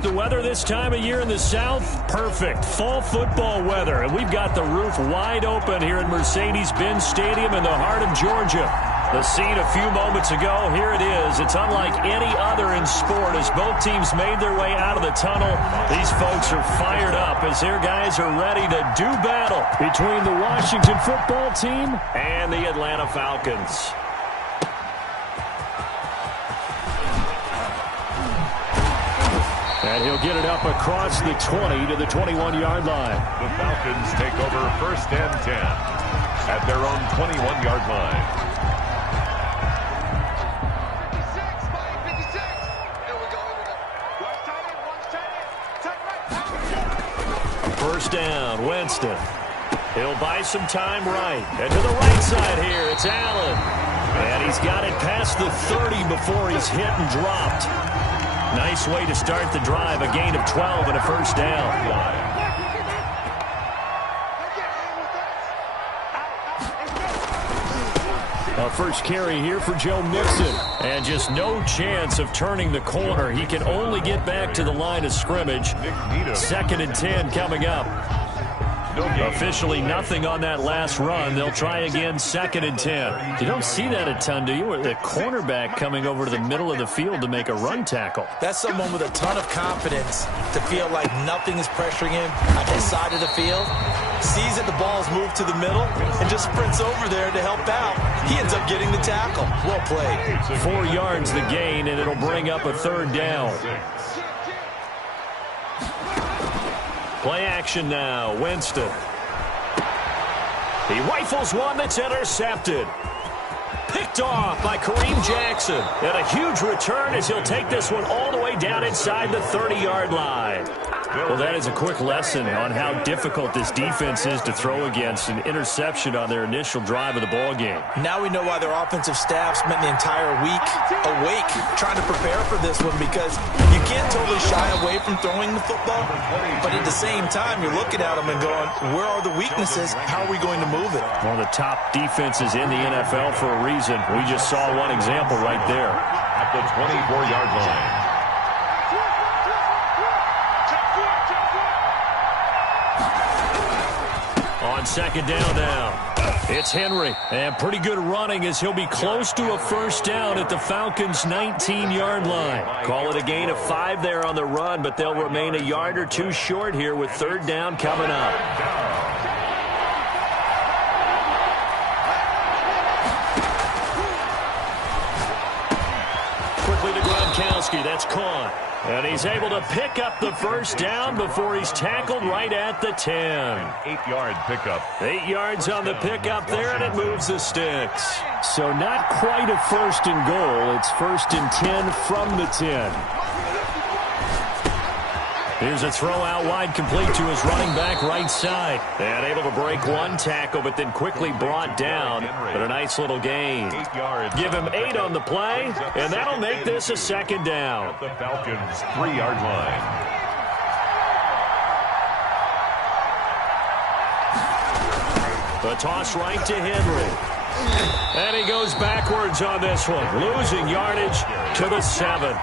like the weather this time of year in the South? Perfect. Fall football weather. And we've got the roof wide open here at Mercedes-Benz Stadium in the heart of Georgia. The scene a few moments ago, here it is. It's unlike any other in sport as both teams made their way out of the tunnel. These folks are fired up as their guys are ready to do battle between the Washington football team and the Atlanta Falcons. And he'll get it up across the 20 to the 21-yard line. The Falcons take over 1st and 10 at their own 21-yard line. First down, Winston. He'll buy some time right. And to the right side here, it's Allen. And he's got it past the 30 before he's hit and dropped. Nice way to start the drive. A gain of 12 and a first down. A first carry here for Joe Mixon. And just no chance of turning the corner. He can only get back to the line of scrimmage. 2nd and 10 coming up. Officially nothing on that last run. They'll try again 2nd and 10. You don't see that a ton, do you? The cornerback coming over to the middle of the field to make a run tackle. That's someone with a ton of confidence to feel like nothing is pressuring him on his side of the field. Sees that the ball's moved to the middle and just sprints over there to help out. He ends up getting the tackle. Well played. 4 yards the gain, and it'll bring up a 3rd down. Play action now. Winston. He rifles one that's intercepted. Picked off by Kareem Jackson. And a huge return as he'll take this one all the way down inside the 30-yard line. Well, that is a quick lesson on how difficult this defense is to throw against. An interception on their initial drive of the ball game. Now we know why their offensive staff spent the entire week awake trying to prepare for this one, because you can't totally shy away from throwing the football, but at the same time you're looking at them and going, where are the weaknesses? How are we going to move it? One of the top defenses in the NFL for a reason. We just saw one example right there. At the 24-yard line. On 2nd down now, it's Henry. And pretty good running as he'll be close to a first down at the Falcons' 19-yard line. Call it a gain of 5 there on the run, but they'll remain a yard or 2 short here with 3rd down coming up. Quickly to Gronkowski. That's caught. And he's able to pick up the first down before he's tackled right at the 10. 8-yard pickup. 8 yards on the pickup there, and it moves the sticks. So not quite a 1st and goal. It's 1st and 10 from the 10. Here's a throw out wide, complete to his running back right side. And able to break one tackle, but then quickly brought down. But a nice little gain. 8 yards. Give him 8 on the play, and that'll make this a 2nd down. The Falcons' 3-yard line. The toss right to Henry. And he goes backwards on this one, losing yardage to the 7.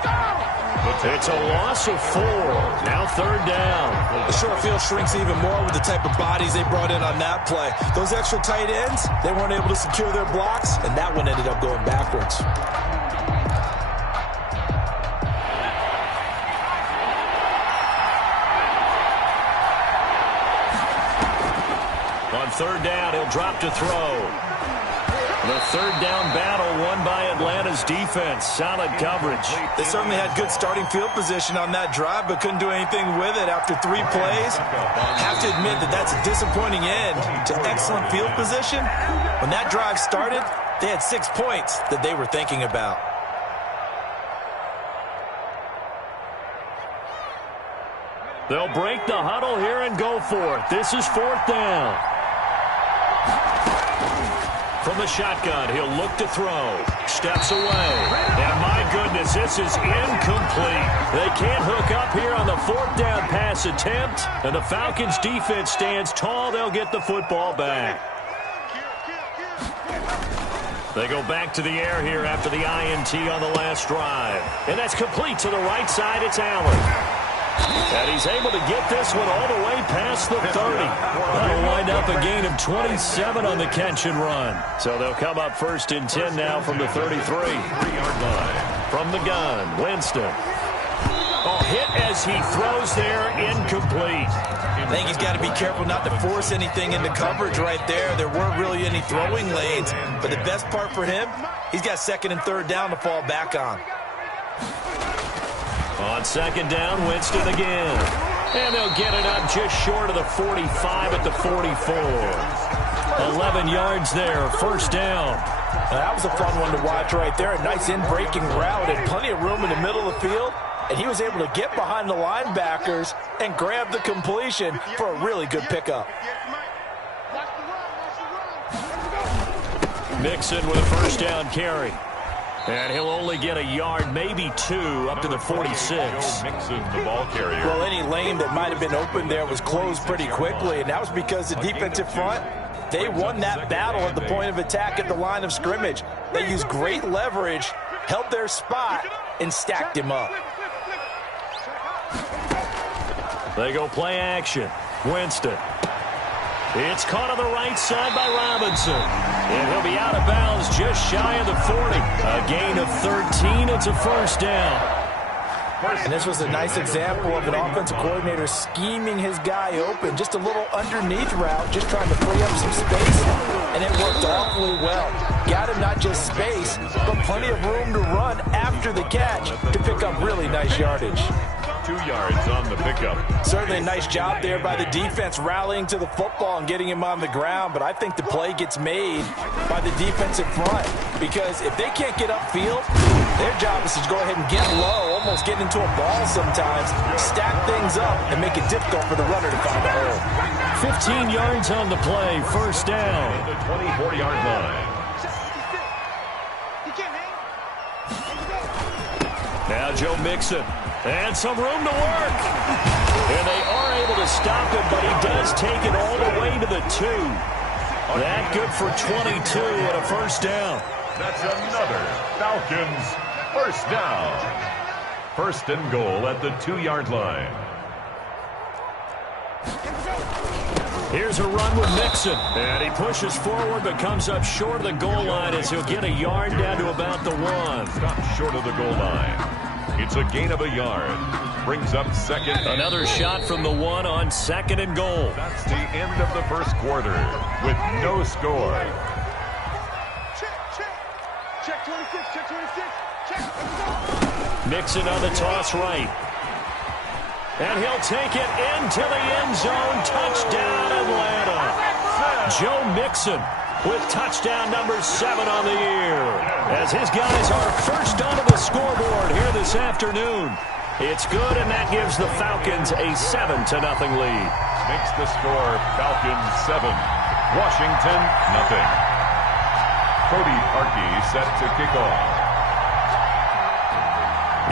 It's a loss of 4. Now 3rd down. The short field shrinks even more with the type of bodies they brought in on that play. Those extra tight ends, they weren't able to secure their blocks, and that one ended up going backwards. On 3rd down, he'll drop to throw. The 3rd down battle won by Atlanta's defense. Solid coverage. They certainly had good starting field position on that drive, but couldn't do anything with it after 3 plays. Have to admit that that's a disappointing end to excellent field position. When that drive started, they had 6 points that they were thinking about. They'll break the huddle here and go for it. This is 4th down. From the shotgun, he'll look to throw. Steps away. And my goodness, this is incomplete. They can't hook up here on the 4th down pass attempt. And the Falcons defense stands tall. They'll get the football back. They go back to the air here after the INT on the last drive. And that's complete to the right side. It's Allen. And he's able to get this one all the way past the 30. That'll wind up a gain of 27 on the catch and run. So they'll come up 1st and 10 now from the 33. 3-yard line. From the gun, Winston. Oh, hit as he throws there, incomplete. I think he's got to be careful not to force anything into coverage right there. There weren't really any throwing lanes. But the best part for him, he's got 2nd and 3rd down to fall back on. On 2nd down, Winston again. And they'll get it up just short of the 45 at the 44. 11 yards there, 1st down. Now, that was a fun one to watch right there. A nice in-breaking route and plenty of room in the middle of the field. And he was able to get behind the linebackers and grab the completion for a really good pickup. Mixon with a 1st down carry. And he'll only get a yard, maybe 2, up to the 46. Mixon, the ball carrier. Well, any lane that might have been open there was closed pretty quickly, and that was because the defensive front, they won that battle at the point of attack at the line of scrimmage. They used great leverage, held their spot, and stacked him up. They go play action. Winston. It's caught on the right side by Robinson. And he'll be out of bounds just shy of the 40. A gain of 13. It's a 1st down. And this was a nice example of an offensive coordinator scheming his guy open. Just a little underneath route, just trying to free up some space. And it worked awfully well. Got him not just space, but plenty of room to run after the catch to pick up really nice yardage. 2 yards on the pickup. Certainly a nice job there by the defense rallying to the football and getting him on the ground, but I think the play gets made by the defensive front because if they can't get upfield, their job is to go ahead and get low, almost get into a ball sometimes, stack things up, and make it difficult for the runner to find a hole. 15 yards on the play, 1st down. The 24-yard line. Now Joe Mixon. And some room to work. And they are able to stop him, but he does take it all the way to the 2. That good for 22 and a 1st down. That's another Falcons 1st down. 1st and goal at the 2-yard line. Here's a run with Mixon. And he pushes forward but comes up short of the goal line as he'll get a yard down to about the 1. Stop short of the goal line. It's a gain of a yard. Brings up 2nd. Another shot from the 1 on 2nd and goal. That's the end of the 1st quarter with no score. Check 26, check 26, check. Mixon on the toss right. And he'll take it into the end zone. Touchdown, Atlanta. Joe Mixon with touchdown number 7 on the year. As his guys are first onto the scoreboard here this afternoon. It's good, and that gives the Falcons a 7-0 lead. Makes the score Falcons 7. Washington, nothing. Cody Parkey set to kick off.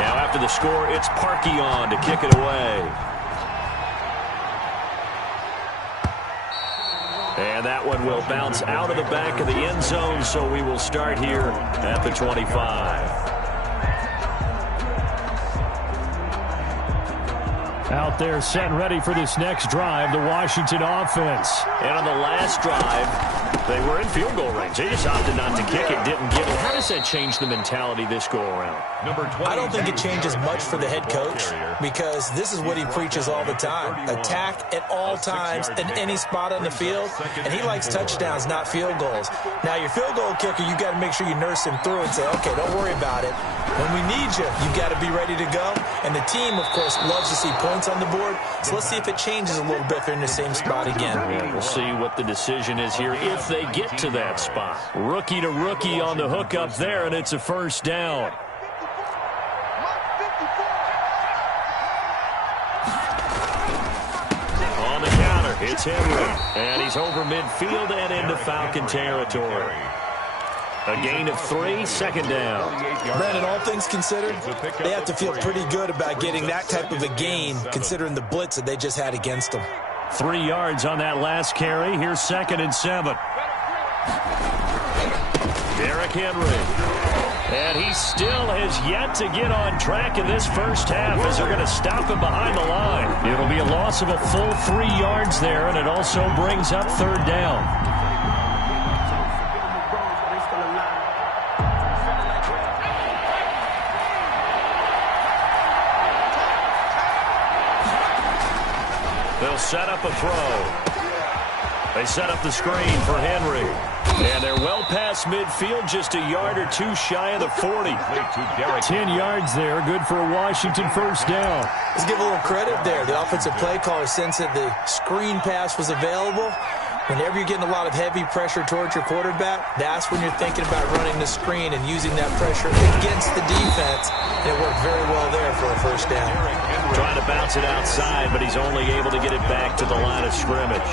Now after the score, it's Parkey on to kick it away. And that one will bounce out of the back of the end zone, so we will start here at the 25. Out there set and ready for this next drive, the Washington offense. And on the last drive, they were in field goal range. They just opted not to kick it, didn't get it. How does that change the mentality this go-around? I don't think it changes much for the head coach because this is what he preaches all the time. Attack at all times in any spot on the field, and he likes touchdowns, not field goals. Now, your field goal kicker, you got to make sure you nurse him through and say, okay, don't worry about it. When we need you, you've got to be ready to go. And the team, of course, loves to see points on the board. So let's see if it changes a little bit if they're in the same spot again. Yeah, we'll see what the decision is here if they get to that spot. Rookie to rookie on the hook up there, and it's a 1st down. On the counter, it's Henry. And he's over midfield and into Falcon territory. A gain of 3, 2nd down. Brandon, all things considered, they have to feel pretty good about getting that type of a gain considering the blitz that they just had against them. 3 yards on that last carry. Here's 2nd and 7. Derrick Henry. And he still has yet to get on track in this first half as they're going to stop him behind the line. It'll be a loss of a full 3 yards there, and it also brings up third down. They'll set up a throw. They set up the screen for Henry. And they're well past midfield, just a yard or two shy of the 40. 10 yards there, good for a Washington first down. Let's give a little credit there. The offensive play caller sensed that the screen pass was available. Whenever you're getting a lot of heavy pressure towards your quarterback, that's when you're thinking about running the screen and using that pressure against the defense. And it worked very well there for a first down. Trying to bounce it outside, but he's only able to get it back to the line of scrimmage.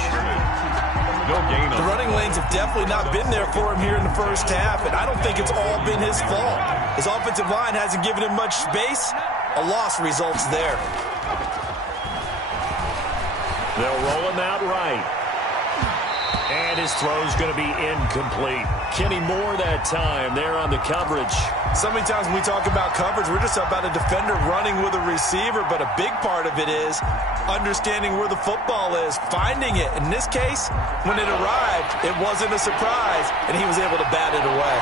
No gain. The running lanes have definitely not been there for him here in the first half, and I don't think it's all been his fault. His offensive line hasn't given him much space. A loss results there. They'll roll him out right. And his throw's going to be incomplete. Kenny Moore that time there on the coverage. So many times when we talk about coverage, we're just about a defender running with a receiver, but a big part of it is understanding where the football is, finding it. In this case, when it arrived, it wasn't a surprise, and he was able to bat it away.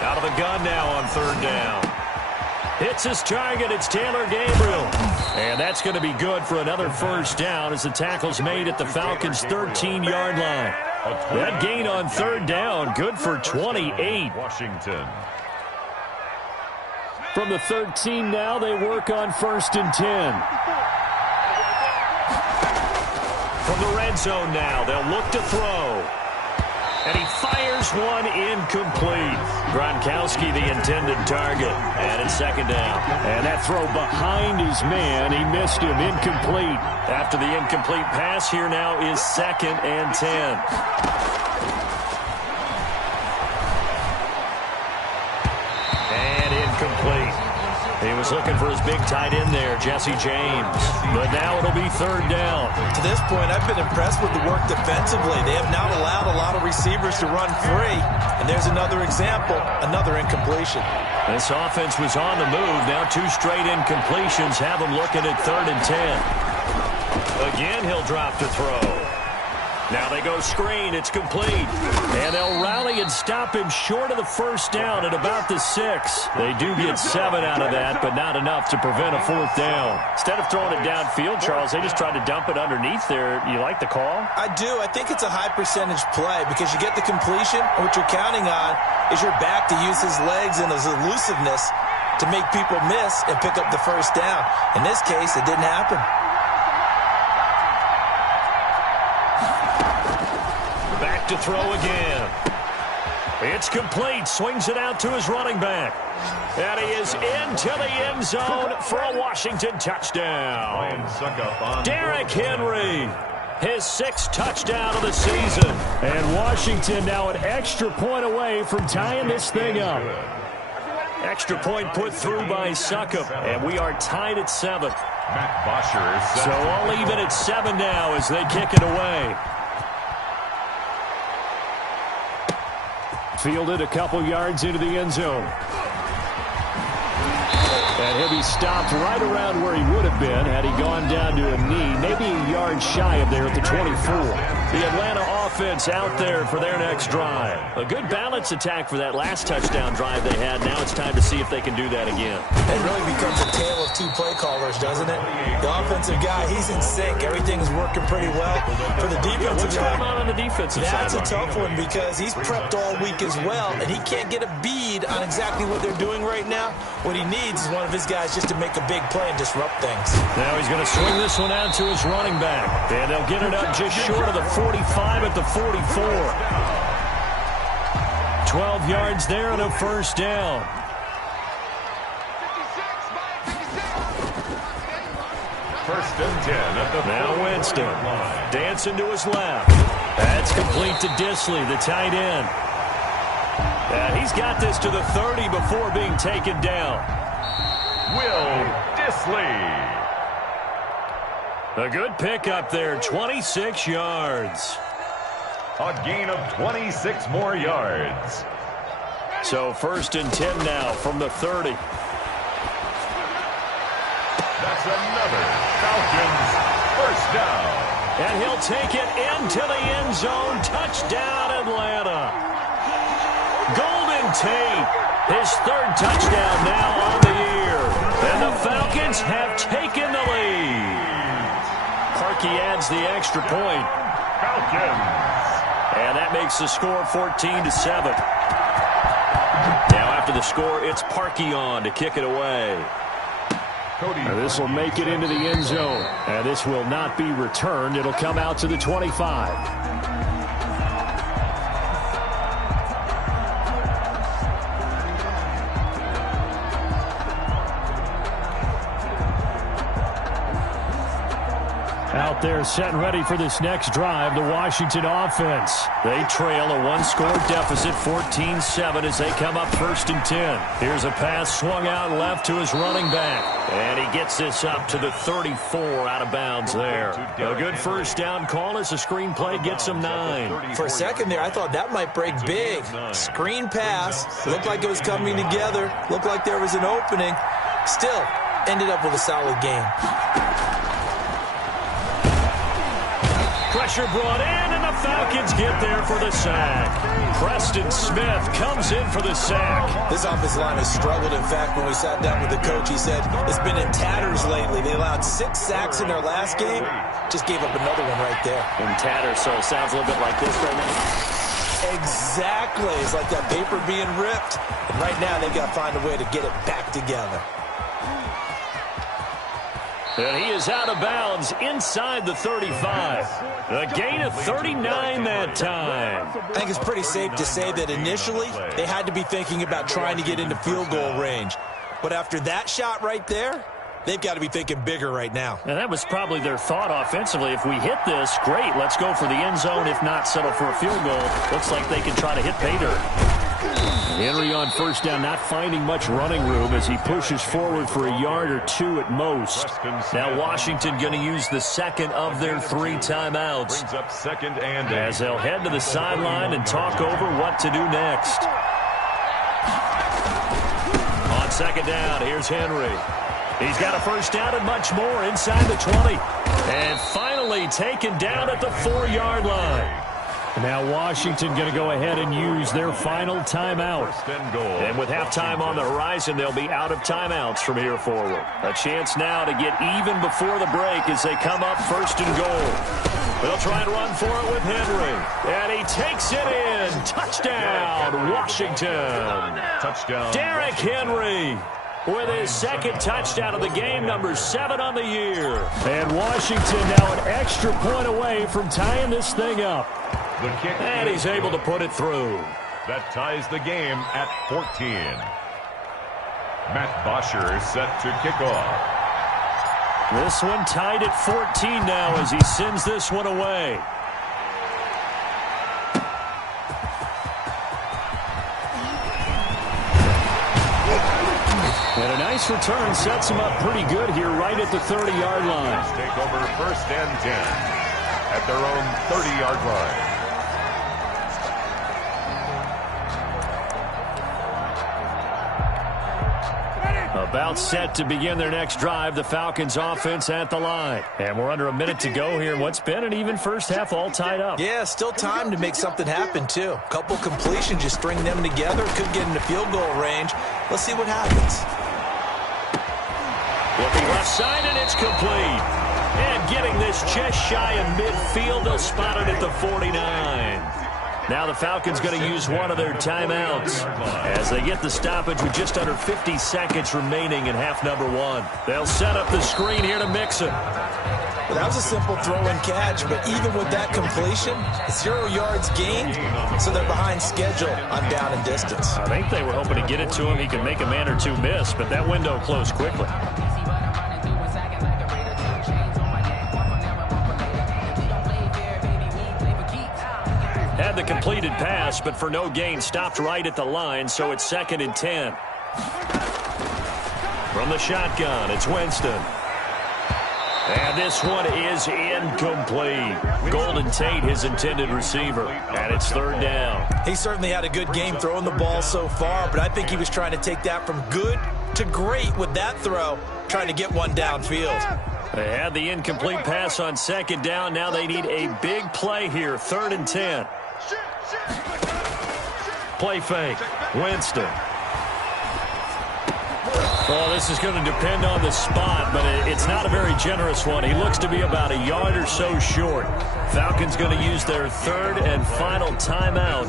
Out of the gun now on third down. Hits his target. It's Taylor Gabriel. And that's going to be good for another first down as the tackle's made at the Falcons' 13-yard line. That gain on third down, good for 28. Washington. From the 13 now, they work on 1st and 10. From the red zone now, they'll look to throw. And he fires one incomplete. Gronkowski, the intended target. And it's second down. And that throw behind his man, he missed him, incomplete. After the incomplete pass, here now is 2nd and 10. And incomplete. He was looking for his big tight end there, Jesse James. But now it'll be third down. To this point, I've been impressed with the work defensively. They have not allowed a lot of receivers to run free. And there's another example, another incompletion. This offense was on the move. Now 2 straight incompletions have them looking at 3rd and 10. Again, he'll drop to throw. Now they go screen. It's complete. And they'll rally and stop him short of the first down at about the 6. They do get 7 out of that, but not enough to prevent a 4th down. Instead of throwing it downfield, Charles, they just tried to dump it underneath there. You like the call? I do. I think it's a high percentage play because you get the completion, and what you're counting on is your back to use his legs and his elusiveness to make people miss and pick up the first down. In this case, it didn't happen. To throw again. It's complete. Swings it out to his running back. And he is into the end zone for a Washington touchdown. Derrick Henry, his 6th touchdown of the season. And Washington now an extra point away from tying this thing up. Extra point put through by Succop. And we are tied at 7. Matt Bosher is set. So all even at 7 now as they kick it away. Fielded a couple yards into the end zone. And he'll be stopped right around where he would have been had he gone down to a knee, maybe a yard shy of there at the 24. The Atlanta offense out there for their next drive. A good balance attack for that last touchdown drive they had. Now it's time to see if they can do that again. It really becomes a tale of 2 play callers, doesn't it? The offensive guy, he's in sync. Everything's working pretty well. For the defensive guy, what's going on the defensive side? That's a tough one because he's prepped all week as well, and he can't get a bead on exactly what they're doing right now. What he needs is one of his guys just to make a big play and disrupt things. Now he's going to swing this one out to his running back. And they'll get it up just short of the 45 at the 44. 12 yards there and a first down. First and 10 at the now Winston dancing to his left. That's complete to Disley, the tight end. And he's got this to the 30 before being taken down. Will Disley. A good pickup there, 26 yards. A gain of 26 more yards. So 1st and 10 now from the 30. That's another Falcons first down. And he'll take it into the end zone. Touchdown, Atlanta. Golden Tate, his 3rd touchdown now on the year. And the Falcons have taken the lead. Parkey adds the extra point. Falcons. And that makes the score 14-7. Now after the score, it's Parkey on to kick it away. This will make it into the end zone. And this will not be returned. It'll come out to the 25. Out there set and ready for this next drive, the Washington offense. They trail a 1-score deficit, 14-7, as they come up 1st and 10. Here's a pass swung out left to his running back. And he gets this up to the 34 out of bounds there. A good first down call as the screen play gets him 9. For a second there, I thought that might break big. Screen pass. Looked like it was coming together. Looked like there was an opening. Still, ended up with a solid game. Pressure brought in, and the Falcons get there for the sack. Preston Smith comes in for the sack. This offensive line has struggled. In fact, when we sat down with the coach, he said it's been in tatters lately. They allowed 6 sacks in their last game. Just gave up another one right there. In tatters, so it sounds a little bit like this right now. Exactly. It's like that paper being ripped. And right now, they've got to find a way to get it back together. And he is out of bounds inside the 35. A gain of 39 that time. I think it's pretty safe to say that initially they had to be thinking about trying to get into field goal range. But after that shot right there, they've got to be thinking bigger right now. And that was probably their thought offensively. If we hit this, great. Let's go for the end zone. If not, settle for a field goal. Looks like they can try to hit pay dirt. Henry on first down, not finding much running room as he pushes forward for a yard or 2 at most. Now Washington going to use the 2nd of their 3 timeouts. Brings up 2nd and 8. As they'll head to the sideline and talk over what to do next. On 2nd down, here's Henry. He's got a first down and much more inside the 20. And finally taken down at the 4-yard line. Now Washington going to go ahead and use their final timeout. And with halftime on the horizon, they'll be out of timeouts from here forward. A chance now to get even before the break as they come up 1st and goal. They'll try and run for it with Henry. And he takes it in. Touchdown, Washington. Touchdown. Derrick Henry with his 2nd touchdown of the game, number 7 on the year. And Washington now an extra point away from tying this thing up. The kick, and he's able to put it through. That ties the game at 14. Matt Bosher set to kick off. This one tied at 14 now as he sends this one away. And a nice return sets him up pretty good here right at the 30-yard line. Take over 1st and 10 at their own 30-yard line. About set to begin their next drive, the Falcons offense at the line. And we're under a minute to go here in what's been an even first half, all tied up. Yeah, still time to make something happen, too. A couple completions, just string them together. Could get into field goal range. Let's see what happens. Looking left side, and it's complete. And getting this just shy of midfield, they'll spot it at the 49. Now the Falcons going to use one of their timeouts as they get the stoppage with just under 50 seconds remaining in half number 1. They'll set up the screen here to mix it. Well, that was a simple throw and catch, but even with that completion, 0 yards gained, so they're behind schedule on down and distance. I think they were hoping to get it to him. He could make a man or 2 miss, but that window closed quickly. Had the completed pass, but for no gain, stopped right at the line, so it's 2nd and 10. From the shotgun, it's Winston. And this one is incomplete. Golden Tate, his intended receiver, and it's third down. He certainly had a good game throwing the ball so far, but I think he was trying to take that from good to great with that throw, trying to get one downfield. They had the incomplete pass on second down. Now they need a big play here, 3rd and 10. Play fake. Winston. Well, this is going to depend on the spot, but it's not a very generous one. He looks to be about a yard or so short. Falcons going to use their 3rd and final timeout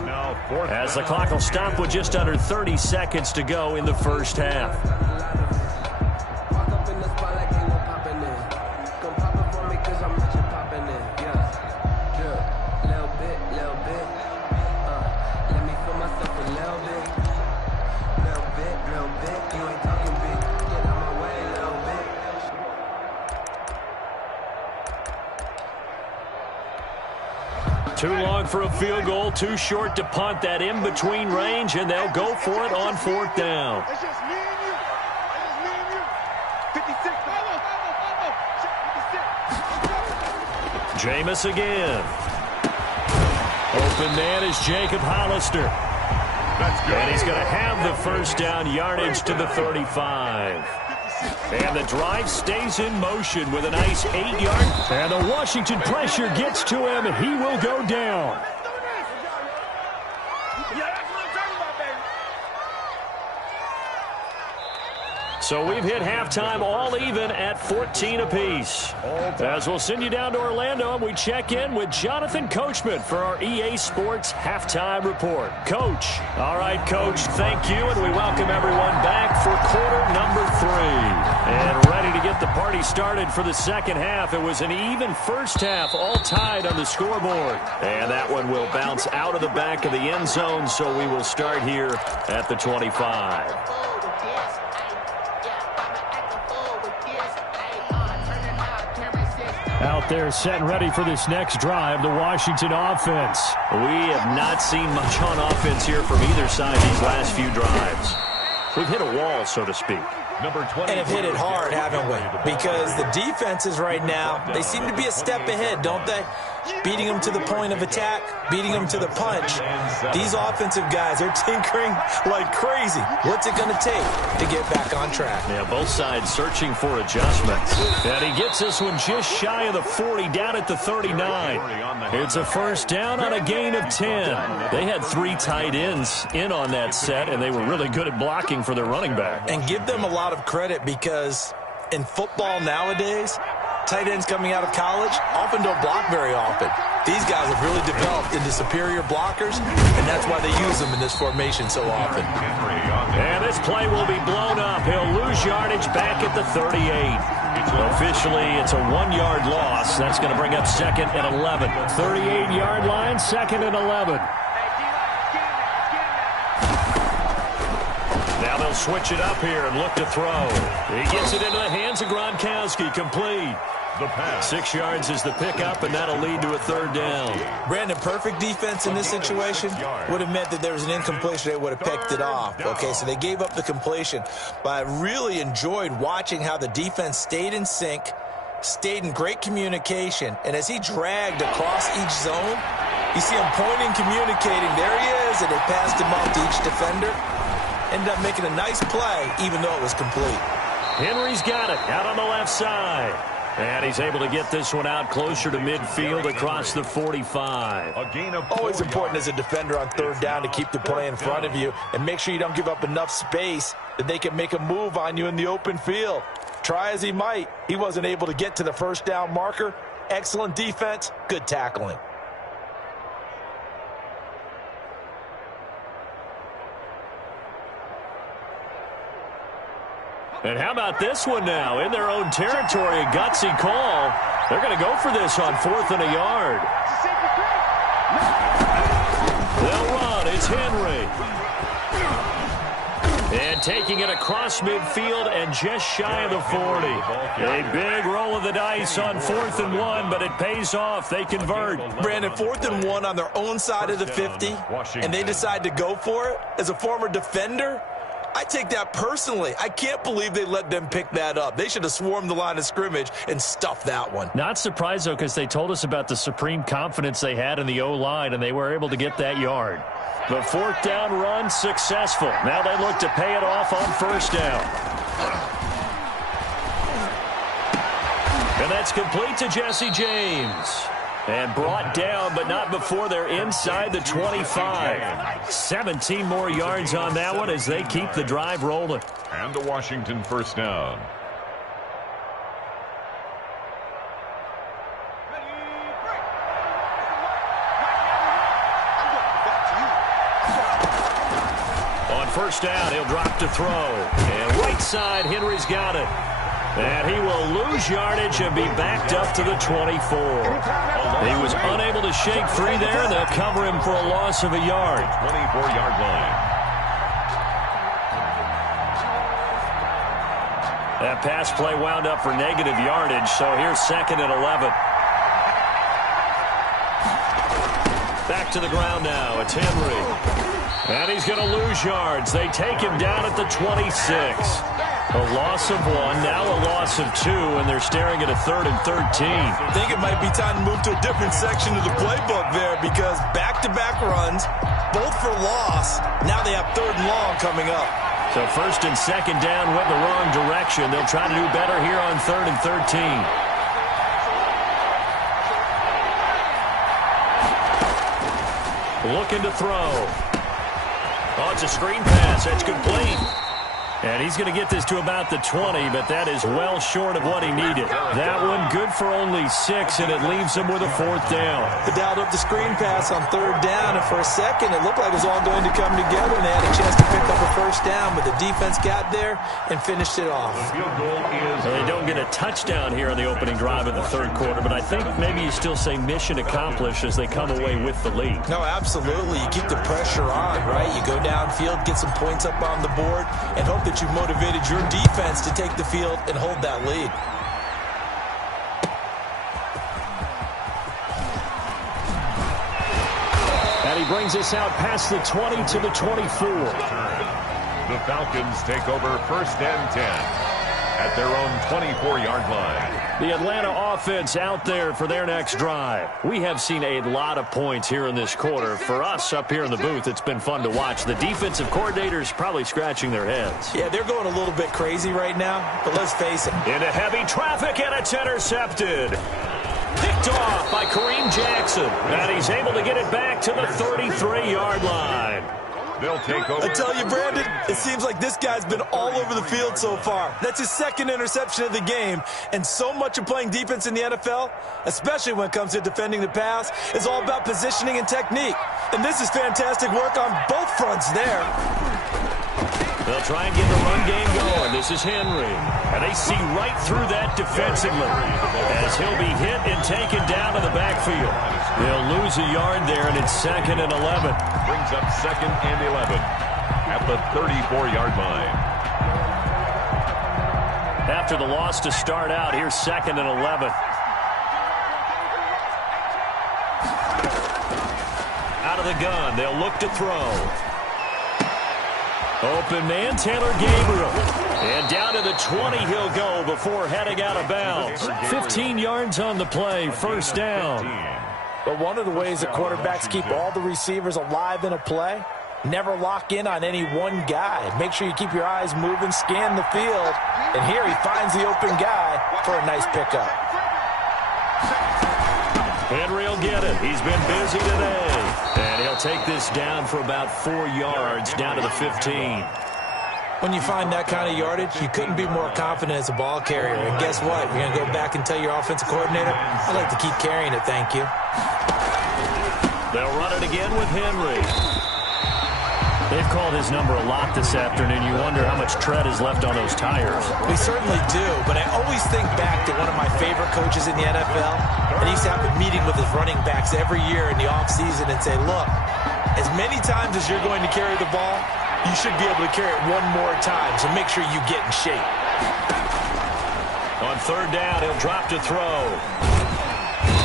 as the clock will stop with just under 30 seconds to go in the first half. Too long for a field goal, too short to punt that in-between range, and they'll go for it on 4th down. It's just me and you. It's just me and you. 56. Jameis again. Open man is Jacob Hollister. That's good. And he's going to have the first down yardage to the 35. And the drive stays in motion with a nice 8-yard. And the Washington pressure gets to him, and he will go down. So we've hit halftime all even at 14 apiece. As we'll send you down to Orlando, and we check in with Jonathan Coachman for our EA Sports Halftime Report. Coach. All right, Coach, thank you, and we welcome everyone back for quarter number 3. And ready to get the party started for the second half. It was an even first half, all tied on the scoreboard. And that one will bounce out of the back of the end zone, so we will start here at the 25. Out there set and ready for this next drive, the Washington offense. We have not seen much on offense here from either side these last few drives. We've hit a wall, so to speak. Number 20. And have hit it hard, haven't we? Because the defenses right now, they seem to be a step ahead, don't they? Beating them to the point of attack, beating them to the punch. These offensive guys, they're tinkering like crazy. What's it going to take to get back on track? Yeah, both sides searching for adjustments. And he gets this one just shy of the 40, down at the 39. It's a first down on a gain of 10. They had 3 tight ends in on that set, and they were really good at blocking for their running back. And give them a lot of credit, because in football nowadays, tight ends coming out of college often don't block very often. These guys have really developed into superior blockers, and that's why they use them in this formation so often. And this play will be blown up. He'll lose yardage back at the 38. Officially, it's a 1-yard loss. That's going to bring up 2nd and 11. 38-yard line, 2nd and 11. Now they'll switch it up here and look to throw. He gets it into the hands of Gronkowski, complete. The pass. 6 yards is the pickup, and that'll lead to a 3rd down. Brandon, perfect defense in this situation would have meant that there was an incompletion. They would have picked it off. Okay, so they gave up the completion. But I really enjoyed watching how the defense stayed in sync, stayed in great communication, and as he dragged across each zone, you see him pointing, communicating. There he is, and they passed him off to each defender. Ended up making a nice play, even though it was complete. Henry's got it out on the left side. And he's able to get this one out closer to midfield across the 45. A gain of Always important as a defender on 3rd down to keep the play in front of you and make sure you don't give up enough space that they can make a move on you in the open field. Try as he might, he wasn't able to get to the first down marker. Excellent defense, good tackling. And how about this one now? In their own territory, a gutsy call. They're going to go for this on 4th and a yard. They'll run. It's Henry. And taking it across midfield and just shy of the 40. A big roll of the dice on 4th and 1, but it pays off. They convert. Brandon, 4th and 1 on their own side of the 50, and they decide to go for it. As a former defender, I take that personally. I can't believe they let them pick that up. They should have swarmed the line of scrimmage and stuffed that one. Not surprised, though, because they told us about the supreme confidence they had in the O-line, and they were able to get that yard. The fourth down run successful. Now they look to pay it off on first down. And that's complete to Jesse James. And brought down, but not before they're inside the 25. 17 more yards on that one as they keep the drive rolling. And a Washington first down. On first down, he'll drop to throw. And right side, Henry's got it. And he will lose yardage and be backed up to the 24. He was unable to shake free there, and they'll cover him for a loss of a yard. 24-yard line. That pass play wound up for negative yardage, so here's 2nd and 11. Back to the ground now. It's Henry. And he's going to lose yards. They take him down at the 26. A loss of 1, now a loss of 2, and they're staring at a 3rd and 13. I think it might be time to move to a different section of the playbook there because back-to-back runs, both for loss. Now they have 3rd and long coming up. So 1st and 2nd down went the wrong direction. They'll try to do better here on 3rd and 13. Looking to throw. Oh, it's a screen pass. That's complete. And he's going to get this to about the 20, but that is well short of what he needed. That one good for only 6, and it leaves him with a 4th down. They dialed up the screen pass on 3rd down, and for a second, it looked like it was all going to come together, and they had a chance to pick up a 1st down, but the defense got there and finished it off. Well, they don't get a touchdown here on the opening drive of the 3rd quarter, but I think maybe you still say mission accomplished as they come away with the lead. No, absolutely. You keep the pressure on, right? You go downfield, get some points up on the board, and hope that you've motivated your defense to take the field and hold that lead. And he brings us out past the 20 to the 24. The Falcons take over 1st and 10 at their own 24-yard line. The Atlanta offense out there for their next drive. We have seen a lot of points here in this quarter. For us up here in the booth, it's been fun to watch. The defensive coordinators probably scratching their heads. Yeah, they're going a little bit crazy right now, but let's face it. Into heavy traffic, and it's intercepted. Picked off by Kareem Jackson. And he's able to get it back to the 33-yard line. They'll take over. I tell you, Brandon, it seems like this guy's been all over the field so far. That's his 2nd interception of the game. And so much of playing defense in the NFL, especially when it comes to defending the pass, is all about positioning and technique. And this is fantastic work on both fronts there. They'll try and get the run game going. This is Henry. And they see right through that defensively as he'll be hit and taken down to the backfield. They'll lose a yard there, and it's 2nd and 11. Brings up 2nd and 11 at the 34-yard line. After the loss to start out, here's 2nd and 11. Out of the gun, they'll look to throw. Open man, Taylor Gabriel. And down to the 20 he'll go before heading out of bounds. 15 yards on the play, 1st down. But one of the ways that quarterbacks keep all the receivers alive in a play, never lock in on any one guy. Make sure you keep your eyes moving, scan the field. And here he finds the open guy for a nice pickup. Henry will get it. He's been busy today. And he'll take this down for about 4 yards, down to the 15. When you find that kind of yardage, you couldn't be more confident as a ball carrier. And guess what? You're going to go back and tell your offensive coordinator, I'd like to keep carrying it, thank you. They'll run it again with Henry. They've called his number a lot this afternoon. You wonder how much tread is left on those tires. We certainly do, but I always think back to one of my favorite coaches in the NFL. And he used to have a meeting with his running backs every year in the offseason and say, look, as many times as you're going to carry the ball, you should be able to carry it one more time, so make sure you get in shape. On 3rd down, he'll drop to throw.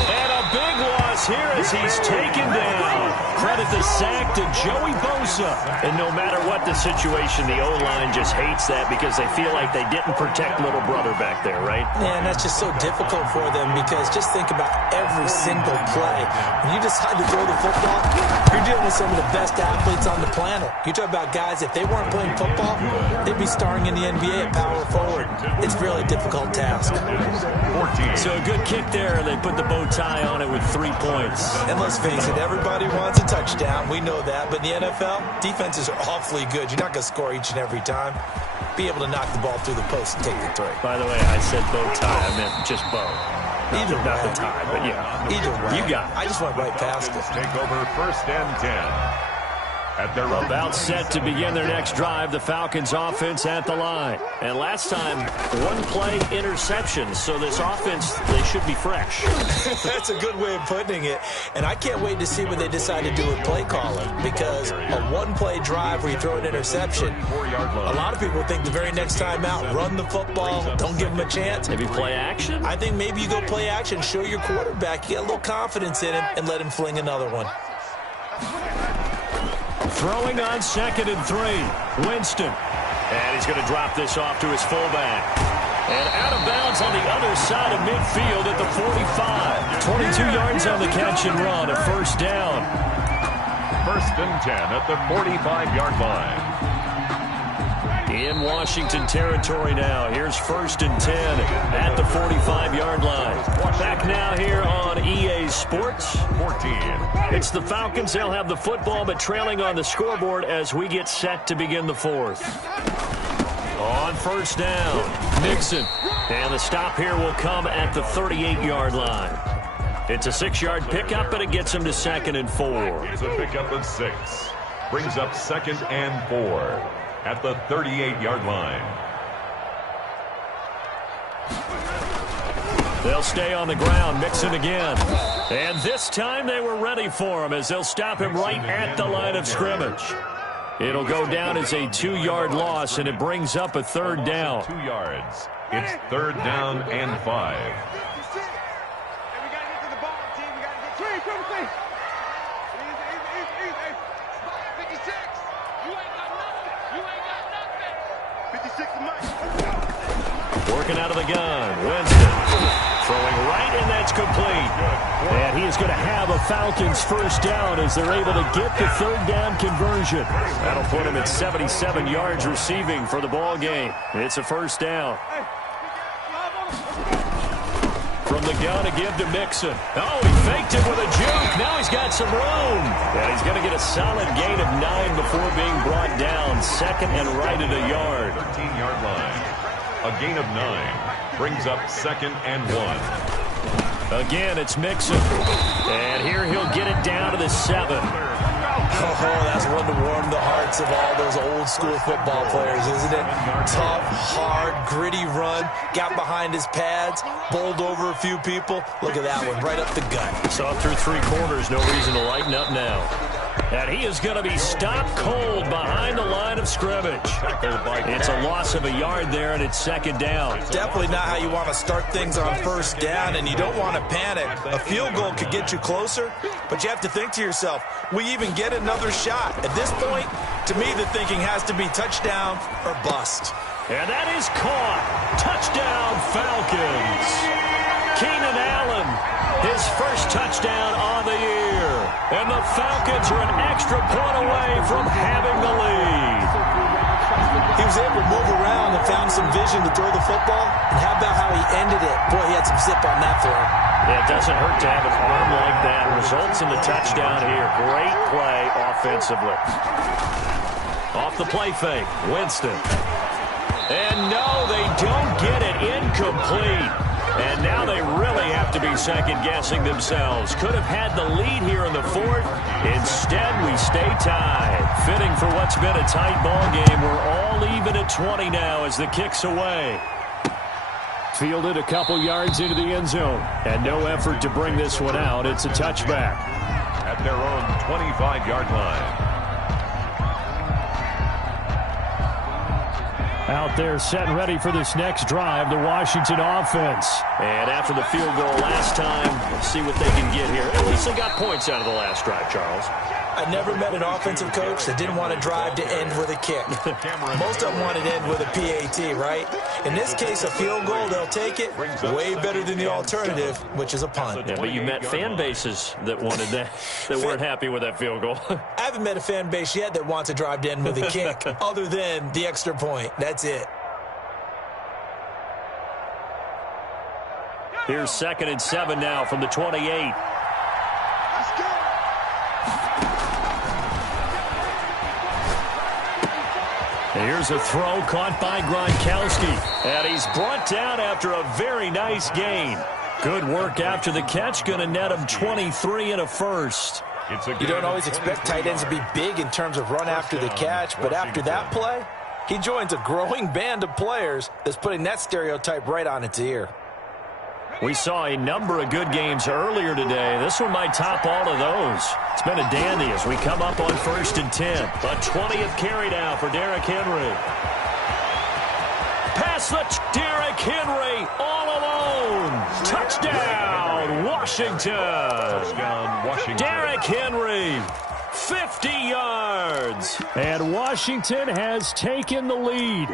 And a big one. pass here as he's taken down. Credit the sack to Joey Bosa. And no matter what the situation, the O-line just hates that because they feel like they didn't protect little brother back there, right? Yeah, and that's just so difficult for them because just think about every single play. When you decide to throw the football, you're dealing with some of the best athletes on the planet. You talk about guys, if they weren't playing football, they'd be starring in the NBA at power forward. It's really a difficult task. So a good kick there, and they put the bow tie on it with 3 points. And let's face it, everybody wants a touchdown. We know that. But in the NFL, defenses are awfully good. You're not going to score each and every time. Be able to knock the ball through the post and take the three. By the way, I said bow tie. I meant just bow. Either way. Not the tie, but yeah. Either way. You got it. I just went right past it. Take over 1st and 10. At their About set to begin their next drive, the Falcons offense at the line. And last time, one play interception, so this offense, they should be fresh. That's a good way of putting it. And I can't wait to see what they decide to do with play calling, because a one-play drive where you throw an interception, a lot of people think the very next time out, run the football, don't give them a chance. Maybe play action? I think maybe you go play action, show your quarterback, you get a little confidence in him, and let him fling another one. Throwing on 2nd and 3. Winston. And he's going to drop this off to his fullback. And out of bounds on the other side of midfield at the 45. 22 yards on the catch and run, a 1st down. 1st and 10 at the 45-yard line. In Washington territory now. Here's 1st and 10 at the 45-yard line. Back now here on EA Sports. 14. It's the Falcons. They'll have the football, but trailing on the scoreboard as we get set to begin the 4th. On 1st down, Nixon. And the stop here will come at the 38-yard line. It's a 6-yard pickup, and it gets him to 2nd and 4. It's a pickup of 6. Brings up 2nd and 4 at the 38-yard line. They'll stay on the ground, Mixon again. And this time they were ready for him as they'll stop him right at the line of scrimmage. It'll go down as a 2-yard loss, and it brings up a 3rd down. 2 yards. It's 3rd down and 5. Working out of the gun, Winston. Throwing right, and that's complete. And he is going to have a Falcons 1st down as they're able to get the 3rd down conversion. That'll put him at 77 yards receiving for the ball game. It's a 1st down. From the gun to give to Mixon. Oh, he faked it with a juke. Now he's got some room. And he's going to get a solid gain of 9 before being brought down. 2nd and right at a yard. 13-yard line. A gain of 9 brings up 2nd and 1. Again, it's Mixon. And here he'll get it down to the 7. Oh, that's one to warm the hearts of all those old-school football players, isn't it? Tough, hard, gritty run. Got behind his pads, bowled over a few people. Look at that one, right up the gut. So up through 3 quarters, no reason to lighten up now. And he is going to be stopped cold behind the line of scrimmage. It's a loss of a yard there, and it's 2nd down. Definitely not how you want to start things on 1st down, and you don't want to panic. A field goal could get you closer, but you have to think to yourself, we even get another shot. At this point, to me, the thinking has to be touchdown or bust. And that is caught. Touchdown, Falcons. Keenan Allen, his 1st touchdown on the year. And the Falcons are an extra point away from having the lead. He was able to move around and found some vision to throw the football. And how about how he ended it? Boy, he had some zip on that throw. Yeah, it doesn't hurt to have an arm like that. Results in the touchdown here. Great play offensively. Off the play fake, Winston. And no, they don't get it. Incomplete. And now they really have to be second-guessing themselves. Could have had the lead here in the 4th. Instead, we stay tied. Fitting for what's been a tight ball game. We're all even at 20 now as the kick's away. Fielded a couple yards into the end zone. And no effort to bring this one out. It's a touchback. At their own 25-yard line. Out there set and ready for this next drive, the Washington offense. And after the field goal last time, let's see what they can get here. At least they got points out of the last drive, Charles. I never met an offensive coach that didn't want to drive to end with a kick. Most of them wanted to end with a PAT, right? In this case, a field goal, they'll take it. Way better than the alternative, which is a punt. Yeah, but you met fan bases that wanted that, that weren't happy with that field goal. I haven't met a fan base yet that wants to drive to end with a kick, other than the extra point. That's it. Here's 2nd and 7 now from the 28. Here's a throw caught by Gronkowski. And he's brought down after a very nice gain. Good work after the catch. Going to net him 23 and a first. You don't always expect tight ends to be big in terms of run after the catch, but after that play, he joins a growing band of players that's putting that stereotype right on its ear. We saw a number of good games earlier today. This one might top all of those. It's been a dandy as we come up on 1st and 10. A 20th carry now for Derrick Henry. Pass the Derrick Henry all alone. Touchdown, Washington. Touchdown, Washington. Derrick Henry, 50 yards. And Washington has taken the lead.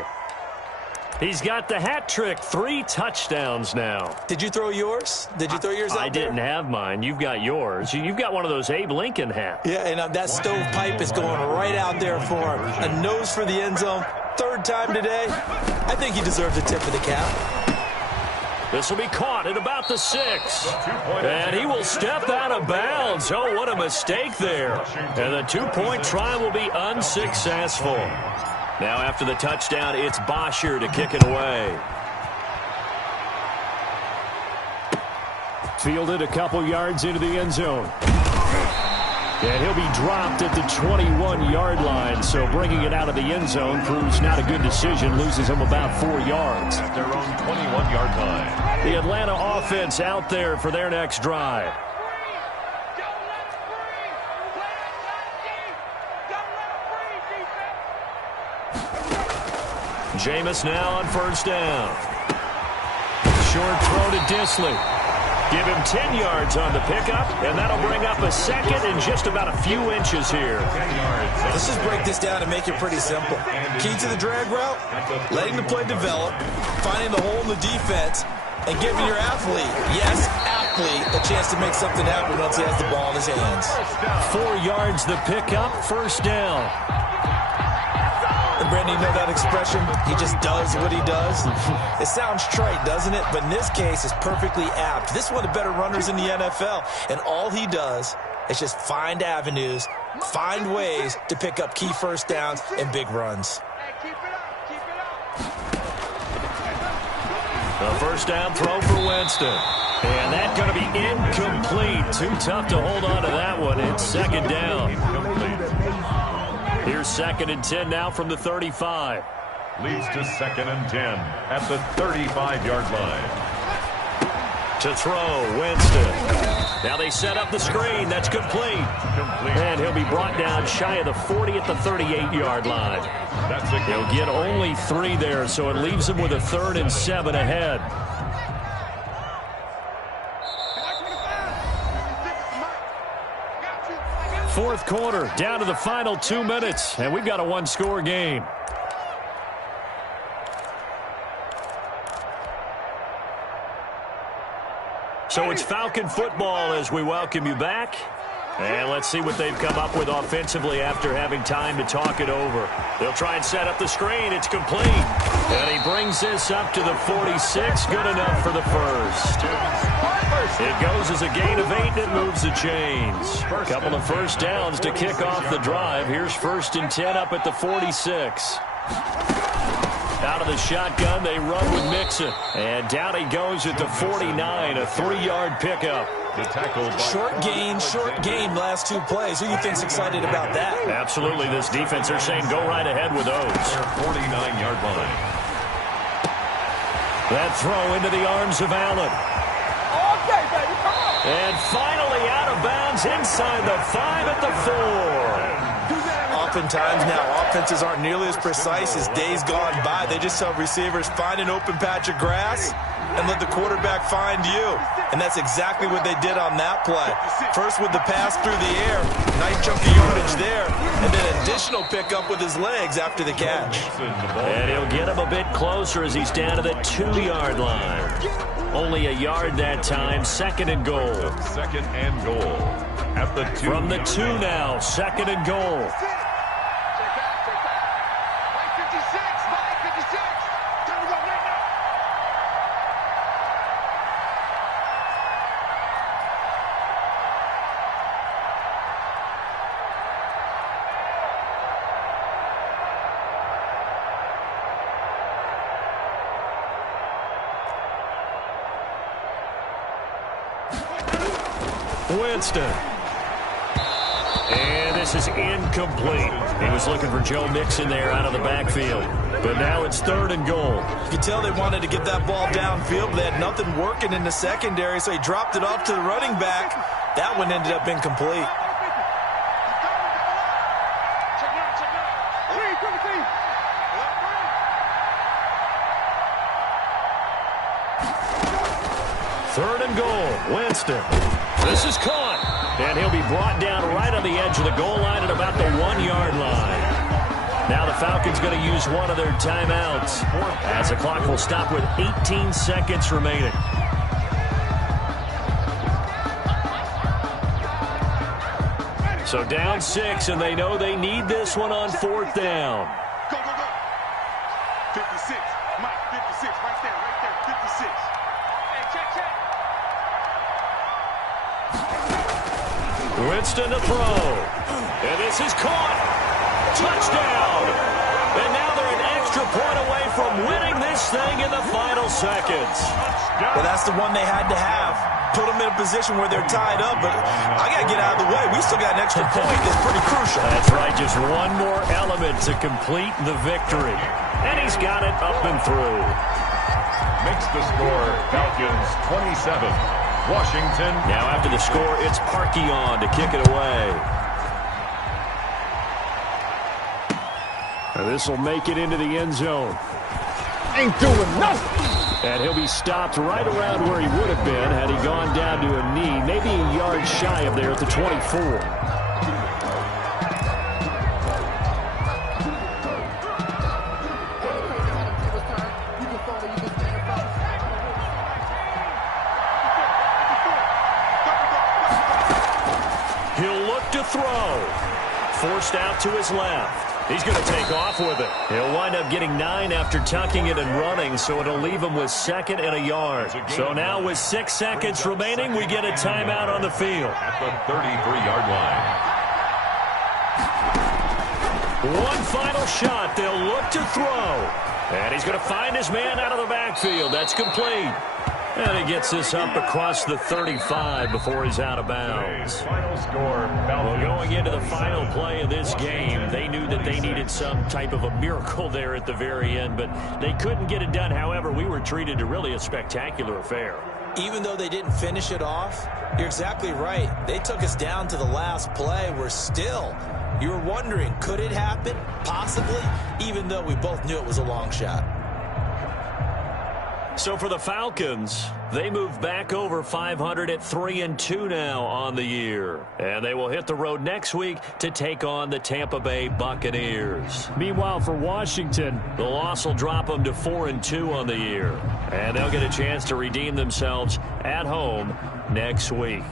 He's got the hat trick, 3 touchdowns now. Did you throw yours? Did you throw yours out there? I didn't have mine. You've got yours. You've got one of those Abe Lincoln hats. Yeah, and that stovepipe is going right out there for him. A nose for the end zone. 3rd time today. I think he deserves a tip of the cap. This will be caught at about the 6. And he will step out of bounds. Oh, what a mistake there. And the 2-point try will be unsuccessful. Now after the touchdown, it's Bosher to kick it away. Fielded a couple yards into the end zone. And he'll be dropped at the 21-yard line. So bringing it out of the end zone proves not a good decision. Loses him about 4 yards. At their own 21-yard line. The Atlanta offense out there for their next drive. Jameis now on 1st down. Short throw to Disley. Give him 10 yards on the pickup, and that'll bring up a 2nd and just about a few inches here. Let's just break this down and make it pretty simple. Key to the drag route, letting the play develop, finding the hole in the defense, and giving your athlete, yes, athlete, a chance to make something happen once he has the ball in his hands. 4 yards the pickup, 1st down. And Brandon, you know that expression? He just does what he does. It sounds trite, doesn't it? But in this case, it's perfectly apt. This is one of the better runners in the NFL. And all he does is just find avenues, find ways to pick up key 1st downs and big runs. The 1st down throw for Winston. And that's going to be incomplete. Too tough to hold on to that one. It's 2nd down. Here's 2nd and 10 now from the 35. Leads to 2nd and 10 at the 35-yard line. To throw, Winston. Now they set up the screen. That's complete. And he'll be brought down shy of the 40 at the 38-yard line. He'll get only 3 there, so it leaves him with a 3rd and 7 ahead. Fourth quarter, down to the final 2 minutes, and we've got a 1-score game. So it's Falcon football as we welcome you back. And let's see what they've come up with offensively after having time to talk it over. They'll try and set up the screen. It's complete. And he brings this up to the 46. Good enough for the 1st. It goes as a gain of 8 and it moves the chains. A couple of 1st downs to kick off the drive. Here's 1st and 10 up at the 46. Out of the shotgun, they run with Mixon. And down he goes at the 49, a 3-yard pickup. Short gain last 2 plays. Who do you think's excited about that? Absolutely. This defense, they're saying go right ahead with those. Their 49-yard line. That throw into the arms of Allen. Okay, baby, come on. And finally out of bounds inside the 5 at the 4. Oftentimes now, offenses aren't nearly as precise as days gone by. They just tell receivers, find an open patch of grass and let the quarterback find you. And that's exactly what they did on that play. First with the pass through the air, nice chunk of yardage there, and then additional pickup with his legs after the catch. And he'll get him a bit closer as he's down to the 2-yard line. Only a yard that time, 2nd and goal. 2nd and goal at the 2. From the 2 now, 2nd and goal. Winston. And this is incomplete. He was looking for Joe Mixon there out of the backfield. But now it's 3rd and goal. You could tell they wanted to get that ball downfield, but they had nothing working in the secondary, so he dropped it off to the running back. That one ended up incomplete. Third and goal, Winston. This is caught, and he'll be brought down right on the edge of the goal line at about the 1-yard line. Now the Falcons going to use one of their timeouts as the clock will stop with 18 seconds remaining. So down 6, and they know they need this one on 4th down. Go, go, go. 56. Mike, 56. Right there, 56. Hey, check. Winston to throw. And this is caught. Touchdown. And now they're an extra point away from winning this thing in the final seconds. Well, that's the one they had to have. Put them in a position where they're tied up, but I got to get out of the way. We still got an extra point that's pretty crucial. That's right, just one more element to complete the victory. And he's got it up and through. Makes the score Falcons 27. Washington. Now after the score, it's Parkey on to kick it away. This will make it into the end zone. Ain't doing nothing. And he'll be stopped right around where he would have been had he gone down to a knee, maybe a yard shy of there at the 24. He'll look to throw. Forced out to his left. He's going to take off with it. He'll wind up getting 9 after tucking it and running, so it'll leave him with 2nd and a yard. So now with 6 seconds remaining, we get a timeout on the field. At the 33-yard line. One final shot. They'll look to throw. And he's going to find his man out of the backfield. That's complete. And he gets this up across the 35 before he's out of bounds. Final score, Well, going into the final play of this game, they knew that they needed some type of a miracle there at the very end, but they couldn't get it done. However, we were treated to really a spectacular affair. Even though they didn't finish it off, you're exactly right. They took us down to the last play. We're still, you were wondering, could it happen? Possibly, even though we both knew it was a long shot. So for the Falcons, they move back over 500 at 3-2 now on the year. And they will hit the road next week to take on the Tampa Bay Buccaneers. Meanwhile, for Washington, the loss will drop them to 4-2 on the year. And they'll get a chance to redeem themselves at home next week.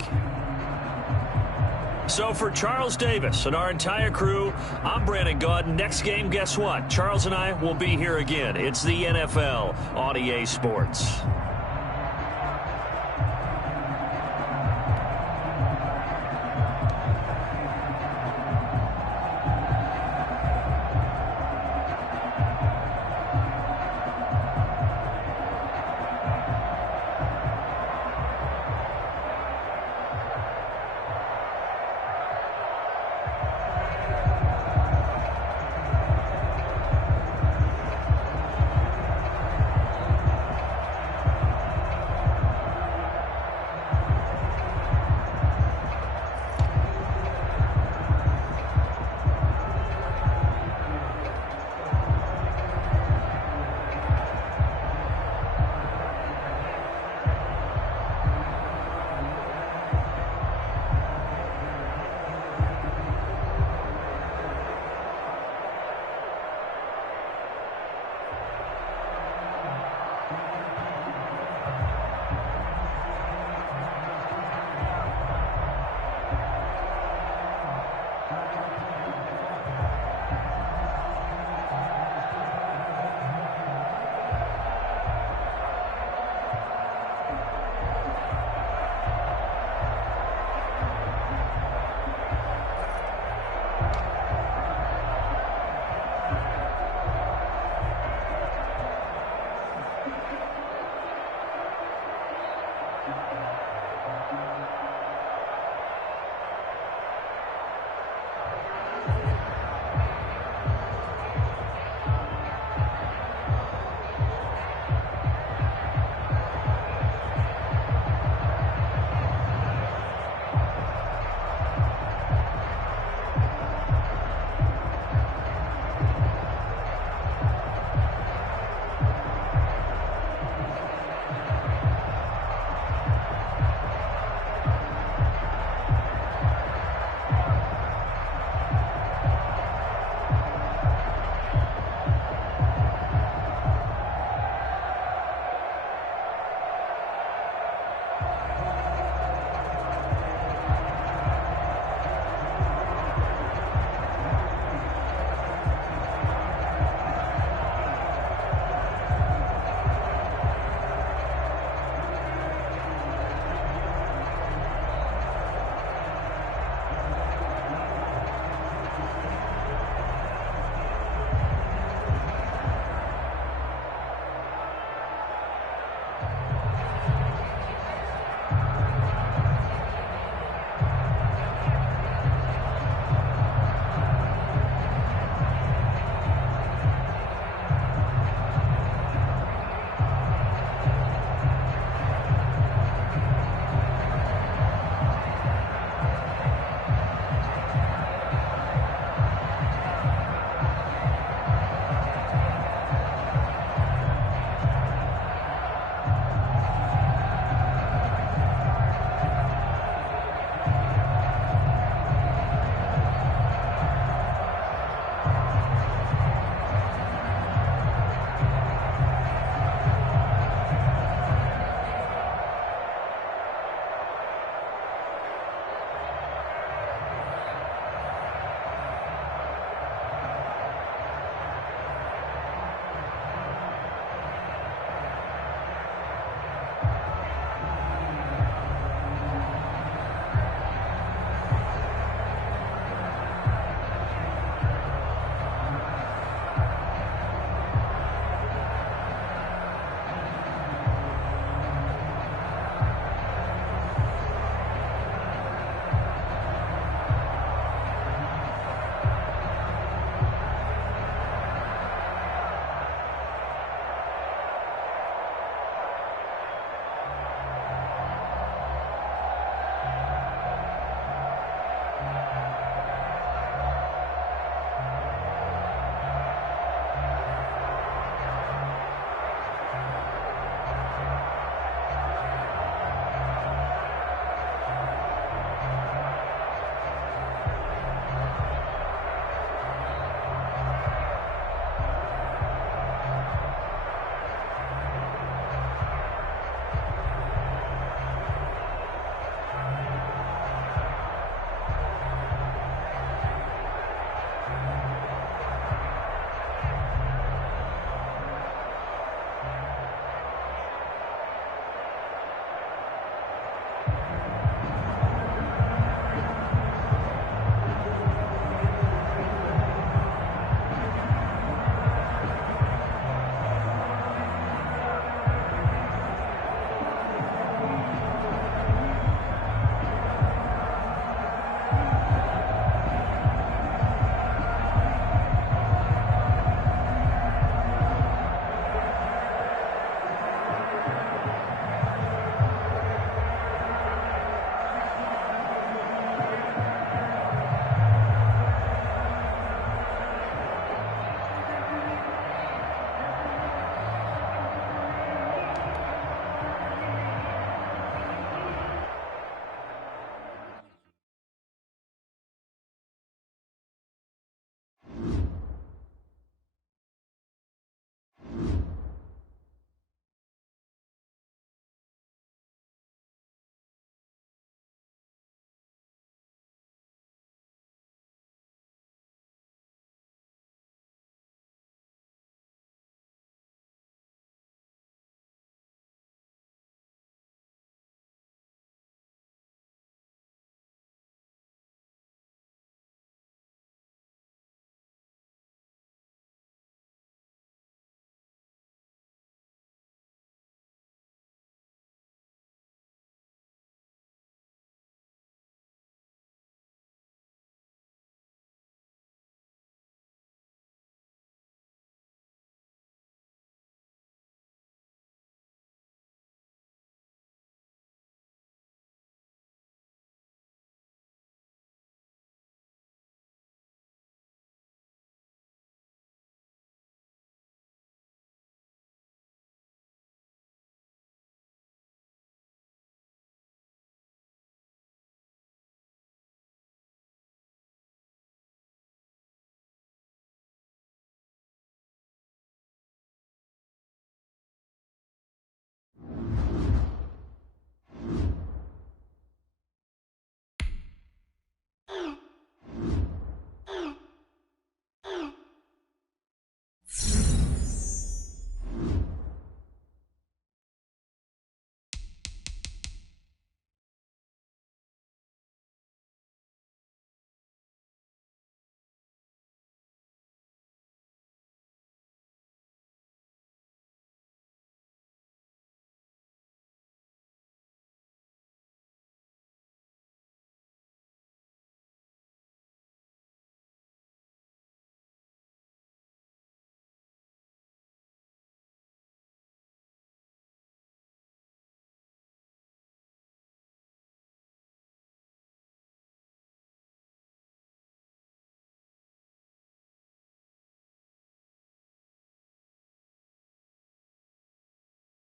So for Charles Davis and our entire crew, I'm Brandon Gaudin. Next game, guess what? Charles and I will be here again. It's the NFL on EA Sports.